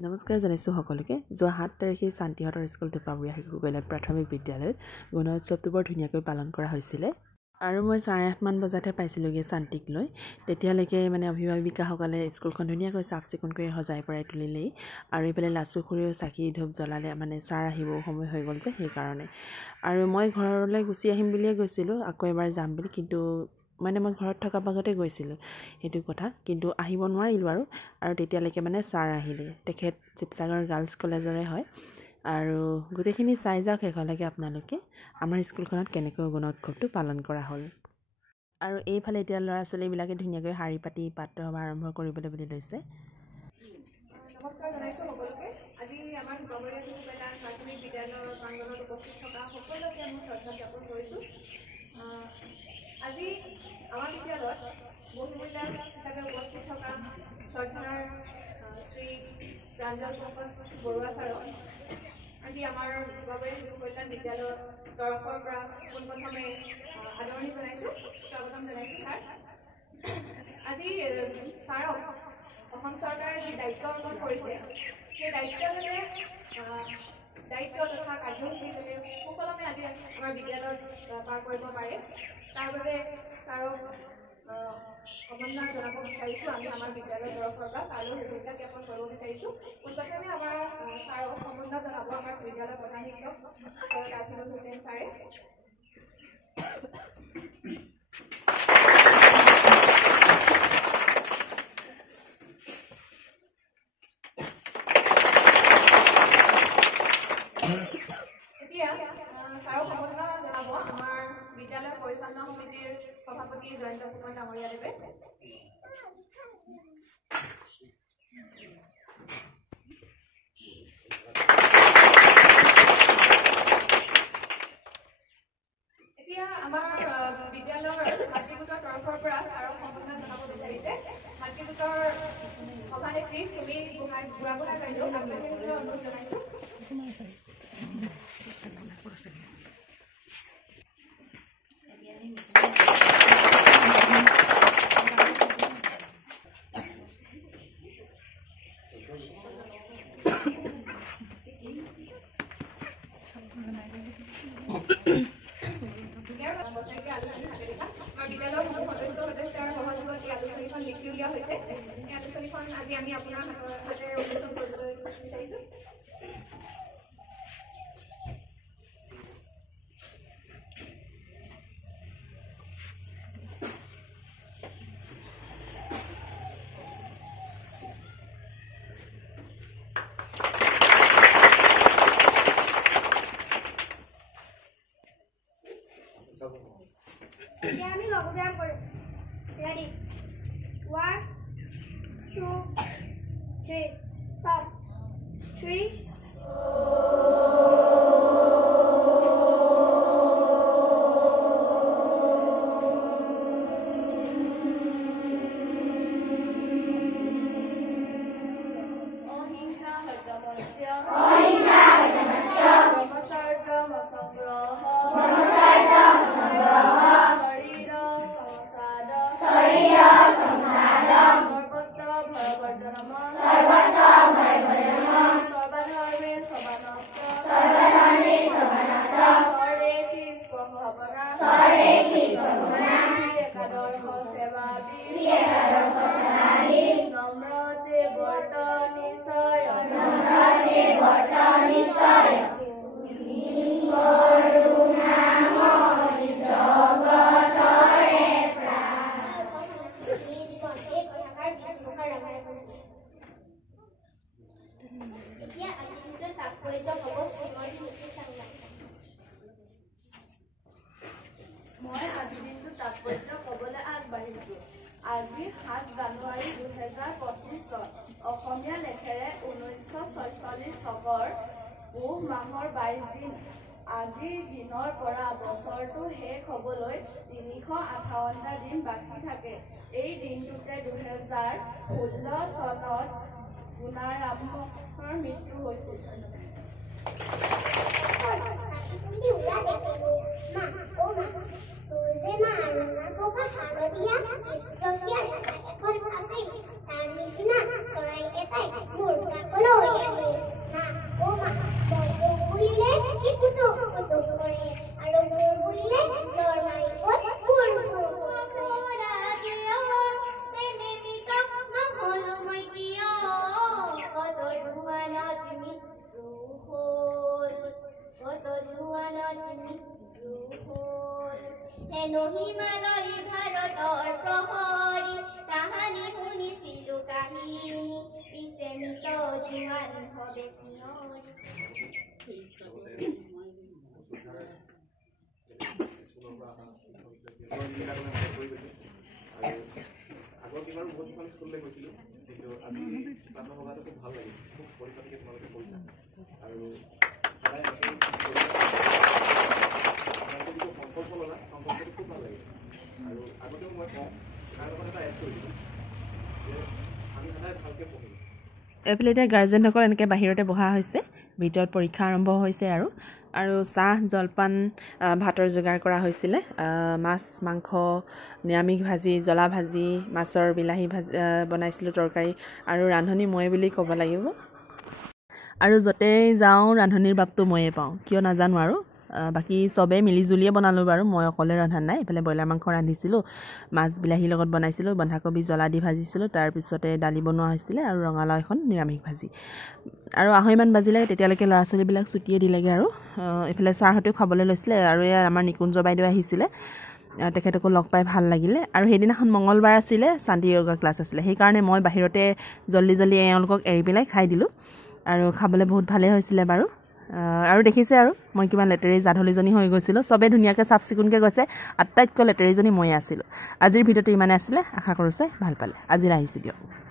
নমস্কাৰ জনাইছোঁ সকলোকে। যোৱা ৭ তাৰিখে শান্তিহঁতৰ স্কুল টোপাবুৰীয়া শিশু কল্যাণ প্ৰাথমিক বিদ্যালয়ত গণোৎসৱটো বৰ ধুনীয়াকৈ পালন কৰা হৈছিলে আৰু মই 8:30 বজাতহে পাইছিলোঁগৈ শান্তিক লৈ। তেতিয়ালৈকে অভিভাৱিকাসকলে স্কুলখন ধুনীয়াকৈ চাফ চিকুণ কৰি সজাই পৰাই তুলিলেই আৰু এইফালে লাচু খুৰীও চাকি ধূপ জ্বলালে, ছাৰ আহিবও সময় হৈ গ'ল যে সেইকাৰণে। আৰু মই ঘৰলৈ গুচি আহিম বুলিয়ে গৈছিলোঁ, আকৌ এবাৰ যাম বুলি, কিন্তু মই ঘৰত থকা ভাগতে গৈছিলোঁ সেইটো কথা, কিন্তু আহিব নোৱাৰিলোঁ আৰু তেতিয়ালৈকে ছাৰ আহিলে। তেখেত শিৱসাগৰ গাৰ্লছ কলেজৰে হয় আৰু গোটেইখিনি চাই যাওক শেষলৈকে আপোনালোকে আমাৰ স্কুলখনত কেনেকৈ গণোৎসৱটো পালন কৰা হ'ল। আৰু এইফালে এতিয়া ল'ৰা ছোৱালীবিলাকে ধুনীয়াকৈ শাৰী পাতি পাঠ্যসভা আৰম্ভ কৰিবলৈ বুলি লৈছে। নমস্কাৰ জনাইছোঁ সকলোকে। আজি আমাৰ টোপাবুৰীয়া শিশু কল্যাণ প্ৰাথমিক বিদ্যালয়ৰ প্ৰাংগণত উপস্থিত থকা সকলোকে আমি শ্ৰদ্ধা জ্ঞাপন কৰিছোঁ। আজি আমাৰ বিদ্যালয়ত বহুমূল্য হিচাপে উপস্থিত থকা শ্ৰদ্ধাৰ শ্ৰী প্ৰাঞ্জল পংকজ বৰুৱা ছাৰক আজি আমাৰ টোপাবুৰীয়া শিশু কল্যাণ বিদ্যালয়ৰ তৰফৰ পৰা পোনপ্ৰথমে আদৰণি জনাইছোঁ, স্বাগতম জনাইছোঁ ছাৰ। আজি ছাৰক অসম চৰকাৰে যি দায়িত্ব অৰ্পণ কৰিছে, সেই দায়িত্ব তথা কাৰ্যসূচী যাতে সুকলমে আজি আমাৰ বিদ্যালয়ত পাৰ কৰিব পাৰে, তাৰ বাবে ছাৰক অভিনন্দন জনাব বিচাৰিছোঁ। আমি আমাৰ বিদ্যালয়ৰ তৰফৰ পৰা ছাৰলৈ শুভেচ্ছা জ্ঞাপন কৰিব বিচাৰিছোঁ। পোনপ্ৰথমে আমাৰ ছাৰক অভিনন্দন জনাব আমাৰ বিদ্যালয়ৰ প্ৰধান শিক্ষক আফিনুল হুছেইন ছাৰে। এতিয়া ছাৰক অভিনন্দন জনাব আমাৰ বিদ্যালয় পৰিচালনা সমিতিৰ সভাপতি জয়ন্ত ফুকন ডাঙৰীয়াদেৱে। এতিয়া আমাৰ বিদ্যালয়ৰ মাতৃগোটৰ তৰফৰ পৰা ছাৰক সম্বৰ্ধনা জনাব বিচাৰিছে মাতৃগোটৰ সভানেত্ৰী চুমি বুঢ়াগোহাঁই বাইদেউ। আগবাঢ়িবলৈ অনুৰোধ জনাইছোঁ। বিদ্যালয়ৰ মূল সদস্যৰ সহযোগত এই আলোচনীখন লিখি উলিওৱা হৈছে। এই আলোচনীখন আজি আমি আপোনাৰ হাতে উন্মোচন কৰিবলৈ বিচাৰিছোঁ। আমি লগব্যায়াম কৰিম। ৰেডি? 1 2 3 ষ্টপ। 3 মই আজি দিনটো তাৎপৰ্য ক'বলৈ আগবাঢ়িছোঁ। আজি 7 জানুৱাৰী 2025 চন, অসমীয়া লেখেৰে 1946 চকৰ পুহ মাহৰ 22 দিন। আজিৰ দিনৰ পৰা বছৰটো শেষ হ'বলৈ 358টা দিন বাকী থাকে। এই দিনটোতে 2016 চনত গুণাৰামৰ মৃত্যু হৈছিল। Ma, oh ma, tu sei Marlon, বগা হালধীয়া ৰছিয়াৰ এখন আছে তাৰ নিচিনা চৰাই এটাই মোৰ কাষলৈ আহিল না ও মা বগা বুলিলে কি কুটু কুটু কৰে আৰু মোৰ বুলিলে লৰ মাৰিব ফুৰ ফুৰ কৰা কিয় প্ৰেমিকা নহ'ল মই কিয় কত জোৱানত মৃত্যু হ'ল কত জোৱানত মৃত্যু হ'ল হেনো হিমালয় ভাৰতৰ প্ৰহৰী কাহানী শুনিছিলো কাহিনী পিছে মৃত জোৱান হবে এইফালে এতিয়া গাৰ্জেনসকল এনেকৈ বাহিৰতে বহা হৈছে ভিতৰত পৰীক্ষা আৰম্ভ হৈছে আৰু চাহ জলপান ভাতৰ যোগাৰ কৰা হৈছিলে মাছ মাংস নিৰামিষ ভাজি জ্বলা ভাজি মাছৰ বিলাহী ভাজি বনাইছিলোঁ তৰকাৰী আৰু ৰান্ধনি মই বুলি ক'ব লাগিব আৰু য'তেই যাওঁ ৰান্ধনিৰ বাপটো ময়ে পাওঁ কিয় নাজানো আৰু বাকী চবেই মিলিজুলিয়ে বনালোঁ বাৰু মই অকলে ৰন্ধা নাই এইফালে ব্ৰইলাৰ মাংস ৰান্ধিছিলোঁ মাছ বিলাহীৰ লগত বনাইছিলোঁ বন্ধাকবি জ্বলা দি ভাজিছিলোঁ তাৰপিছতে দালি বনোৱা হৈছিলে আৰু ৰঙালাও এখন নিৰামিষ ভাজি আৰু 2:30 বাজিলে তেতিয়ালৈকে ল'ৰা ছোৱালীবিলাক ছুটিয়ে দিলেগৈ আৰু এইফালে ছাৰহঁতেও খাবলৈ লৈছিলে আৰু এয়া আমাৰ নিকুঞ্জ বাইদেউ আহিছিলে তেখেতকো লগ পাই ভাল লাগিলে আৰু সেইদিনাখন মঙলবাৰ আছিলে শান্তি য়োগা ক্লাছ আছিলে সেইকাৰণে মই বাহিৰতে জল্দি জল্দি এওঁলোকক এৰি পেলাই খাই দিলোঁ আৰু খাবলৈ বহুত ভালেই হৈছিলে বাৰু আৰু দেখিছে আৰু মই কিমান লেটেৰি জাধলিজনী হৈ গৈছিলোঁ চবেই ধুনীয়াকৈ চাফ চিকুণকৈ গৈছে আটাইতকৈ লেটেৰিজনী মই আছিলোঁ আজিৰ ভিডিঅ'টো ইমানে আছিলে আশা কৰোঁ চাই ভাল পালে আজিলৈ আহিছোঁ দিয়ক